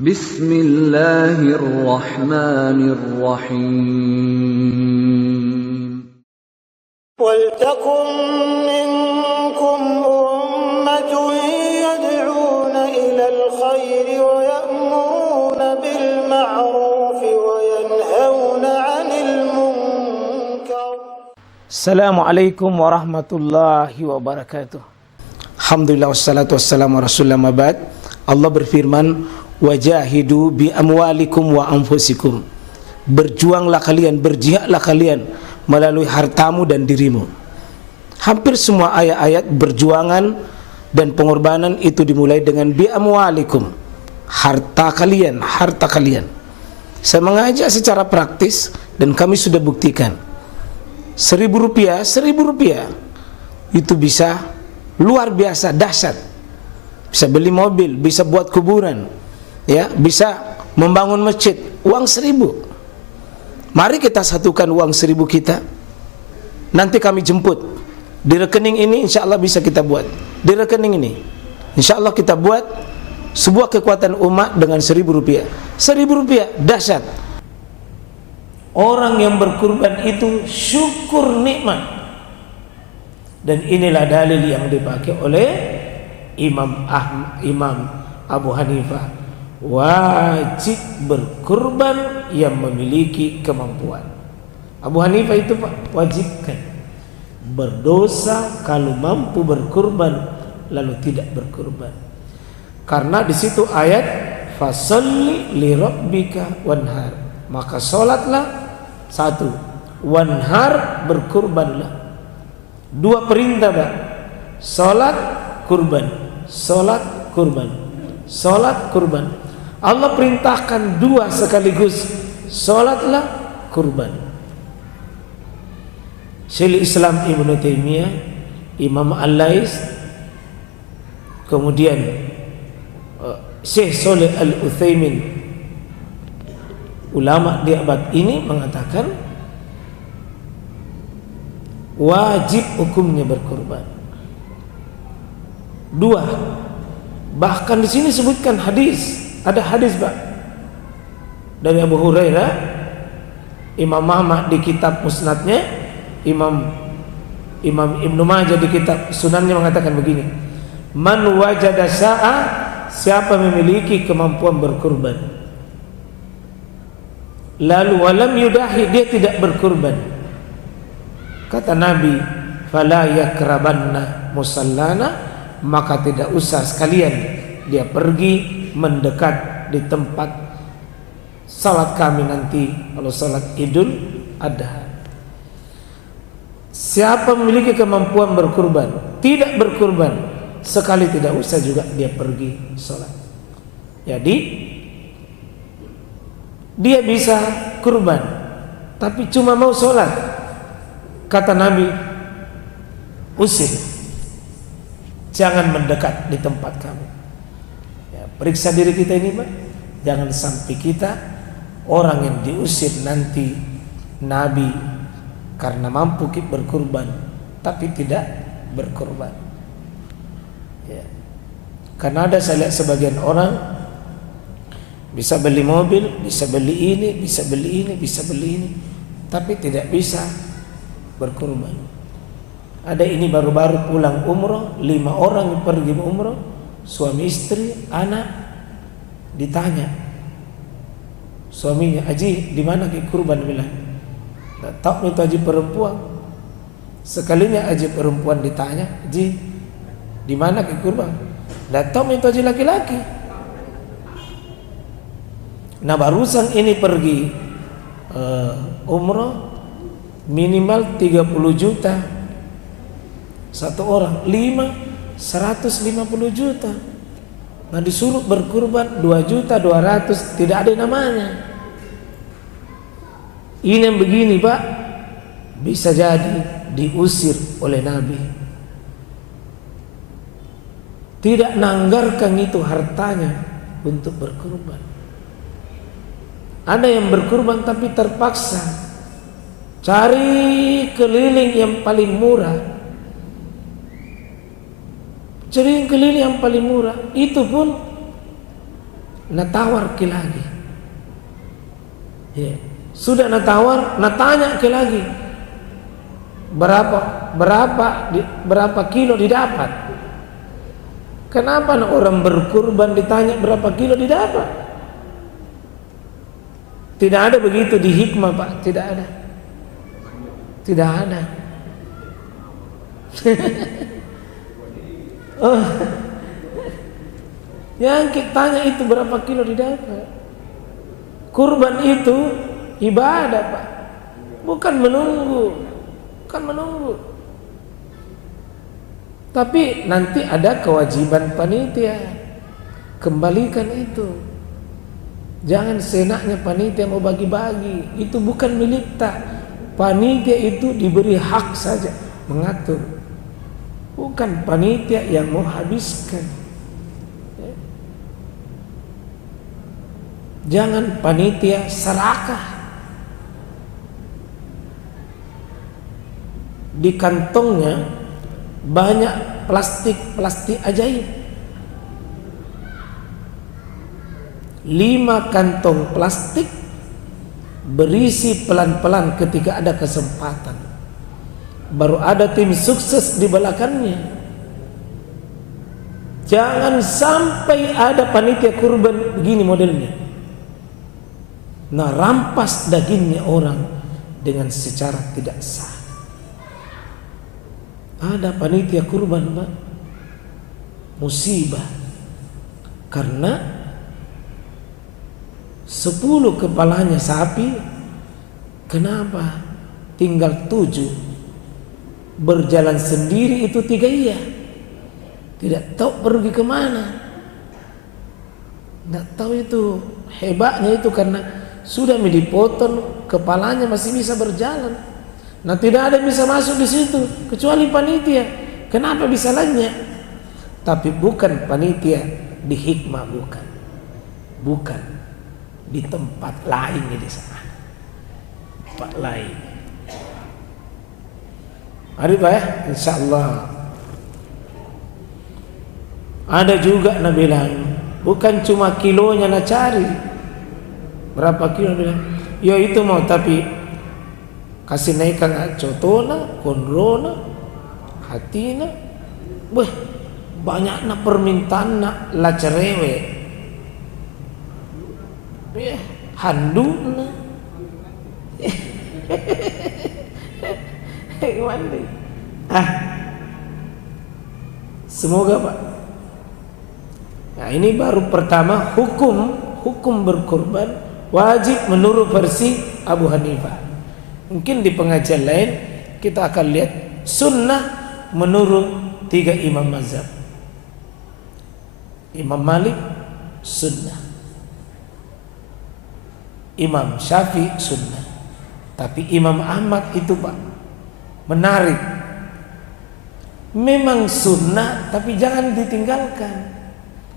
Bismillahirrahmanirrahim. وَلْتَكُنْ مِنْكُمْ أُمَّةٌ يَدْعُونَ إِلَى الْخَيْرِ وَيَأْمُرُونَ بِالْمَعْرُوفِ وَيَنْهَوْنَ عَنِ الْمُنْكَرِ. Assalamualaikum warahmatullahi wabarakatuh. Alhamdulillah wassalatu wassalamu rasulullah mabad. Allah berfirman, wajahidu bi amwalikum wa anfusikum. Berjuanglah kalian, berjihadlah kalian melalui hartamu dan dirimu. Hampir semua ayat-ayat berjuangan dan pengorbanan itu dimulai dengan bi amwalikum, harta kalian, harta kalian. Saya mengajak secara praktis dan kami sudah buktikan. Rp1.000 itu bisa luar biasa dahsyat. Bisa beli mobil, bisa buat kuburan, ya, bisa membangun masjid. Uang 1.000. Mari kita satukan uang 1.000 kita. Nanti kami jemput. Di rekening ini insya Allah bisa kita buat. Di rekening ini insya Allah kita buat sebuah kekuatan umat dengan Rp1.000. Rp1.000 dahsyat. Orang yang berkurban itu syukur nikmat. Dan inilah dalil yang dipakai oleh Imam Abu Hanifah. Wajib berkurban yang memiliki kemampuan. Abu Hanifah itu Pak, wajibkan. Berdosa kalau mampu berkurban lalu tidak berkurban. Karena di situ ayat fasalli li rabbika wanhar. Maka salatlah, satu, wanhar, berkurbanlah. Dua perintah Pak. Salat, kurban. Salat, kurban. Salat, kurban. Allah perintahkan dua sekaligus. Salatlah, kurban. Syekhul Islam Ibnu Taimiyah, Imam Al-Lais, kemudian Syekh Shalih Al-Utsaimin, ulama di abad ini mengatakan wajib hukumnya berkurban. Dua. Bahkan di sini sebutkan hadis. Ada hadis Pak dari Abu Hurairah. Imam Ahmad di kitab Musnadnya, Imam Ibnu Majah di kitab Sunannya mengatakan begini. Man wajada sa'a, siapa memiliki kemampuan berkurban, lalu walam yudahi, dia tidak berkurban, kata Nabi, fala yakrabanna musallana, maka tidak usah sekalian dia pergi mendekat di tempat salat kami nanti kalau salat Idul Adha. Siapa memiliki kemampuan berkurban, tidak berkurban, sekali tidak usah juga dia pergi salat. Jadi dia bisa kurban tapi cuma mau salat, kata Nabi, usir, jangan mendekat di tempat kami. Periksa diri kita ini Pak. Jangan sampai kita orang yang diusir nanti Nabi karena mampu berkurban tapi tidak berkurban, ya. Karena ada saya lihat sebagian orang bisa beli mobil, bisa beli ini, bisa beli ini, bisa beli ini, tapi tidak bisa berkurban. Ada ini baru-baru pulang umroh, 5 orang yang pergi umroh, suami istri, anak, ditanya suaminya, Haji di mana ke kurban? Bilang, tak tahu itu Haji perempuan. Sekalinya Haji perempuan ditanya, Haji di mana ke kurban? Tak tahu itu Haji laki-laki. Nah barusan ini pergi umroh minimal 30 juta satu orang, 150 juta. Nah disuruh berkurban 2.200.000, tidak ada namanya. Ini yang begini Pak, bisa jadi diusir oleh Nabi. Tidak nanggarkan itu hartanya untuk berkurban. Ada yang berkurban tapi terpaksa cari keliling yang paling murah. Cari keliling yang paling murah, itu pun natawar ke lagi. Ya. Sudah natawar, natanya ke lagi. Berapa kilo didapat? Kenapa orang berkurban ditanya berapa kilo didapat? Tidak ada begitu di hikmah, Pak. Tidak ada. Tidak ada. Oh. Yang kita tanya itu berapa kilo didapat. Kurban itu ibadah, Pak. Bukan menunggu. Bukan menunggu. Tapi nanti ada kewajiban panitia. Kembalikan itu. Jangan senaknya panitia mau bagi-bagi. Itu bukan milik tak. Panitia itu diberi hak saja mengatur. Bukan panitia yang mau habiskan. Jangan panitia serakah. Di kantongnya banyak plastik ajaib. 5 kantong plastik berisi pelan-pelan ketika ada kesempatan. Baru ada tim sukses di belakangnya. Jangan sampai ada panitia kurban begini modelnya. Nah, rampas dagingnya orang dengan secara tidak sah. Ada panitia kurban, Pak, musibah. Karena 10 kepalanya sapi, kenapa tinggal 7? Berjalan sendiri itu 3 iya. Tidak tahu pergi kemana. Tidak tahu itu hebatnya itu karena sudah dipotong kepalanya masih bisa berjalan. Nah, tidak ada yang bisa masuk di situ kecuali panitia. Kenapa bisa lenyap? Tapi bukan panitia di hikmah, bukan. Bukan di tempat lain di sana. Tempat lain. Ada Pak ya? Insyaallah. Ada juga Nabi bilang, bukan cuma kilonya nak cari. Berapa kilo bilang? Ya itu mau, tapi kasih naikkan cotona, konrona, hatina. Wah, banyaknya permintaan nak la cerewe. Handukna. Gimana? Semoga Pak. Nah, ini baru pertama hukum berkurban wajib menurut versi Abu Hanifah. Mungkin di pengajian lain kita akan lihat sunnah menurut 3 imam mazhab. Imam Malik sunnah, Imam Syafi'i sunnah. Tapi Imam Ahmad itu Pak menarik. Memang sunnah tapi jangan ditinggalkan.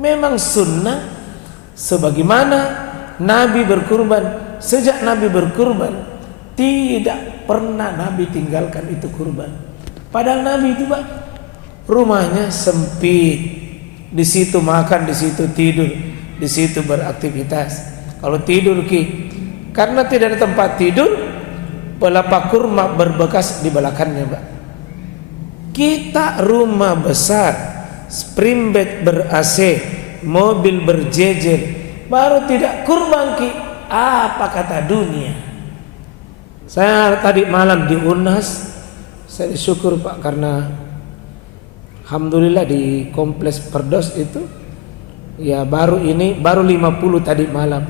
Memang sunnah sebagaimana Nabi berkurban. Sejak Nabi berkurban tidak pernah Nabi tinggalkan itu kurban. Padahal Nabi itu Pak rumahnya sempit. Di situ makan, di situ tidur, di situ beraktivitas. Kalau tidur karena tidak ada tempat tidur, pelapa kurma berbekas di belakangnya, Pak. Kita rumah besar, spring bed ber-AC, mobil berjejer, baru tidak kurban apa kata dunia. Saya tadi malam di Unas, saya syukur Pak karena alhamdulillah di kompleks Perdos itu ya baru 50 tadi malam.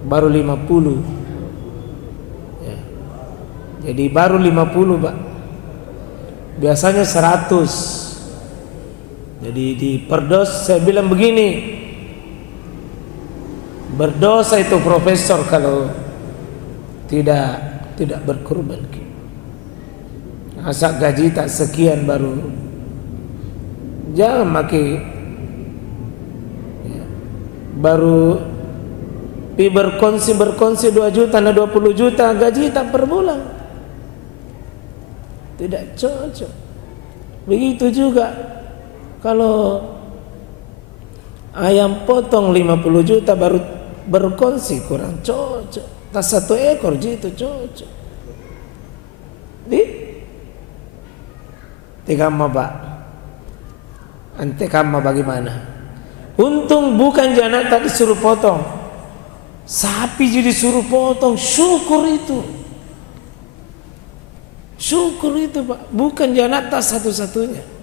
Baru 50 ya. Jadi baru 50 Pak. Biasanya 100. Jadi di Perdos saya bilang begini, berdosa itu profesor kalau tidak berkurban. Masa gaji tak sekian baru. Jangan pakai ya, baru berkongsi 2 juta na 20 juta gaji tak per bulan. Tidak cocok. Begitu juga kalau Ayam potong 50 juta baru berkongsi kurang cocok. Tak 1 ekor gitu cocok. Di Tekama Pak. Ante kama bagaimana? Untung bukan janata disuruh potong. Sapi jadi suruh potong. Syukur itu. Syukur itu Pak. Bukan janata satu-satunya.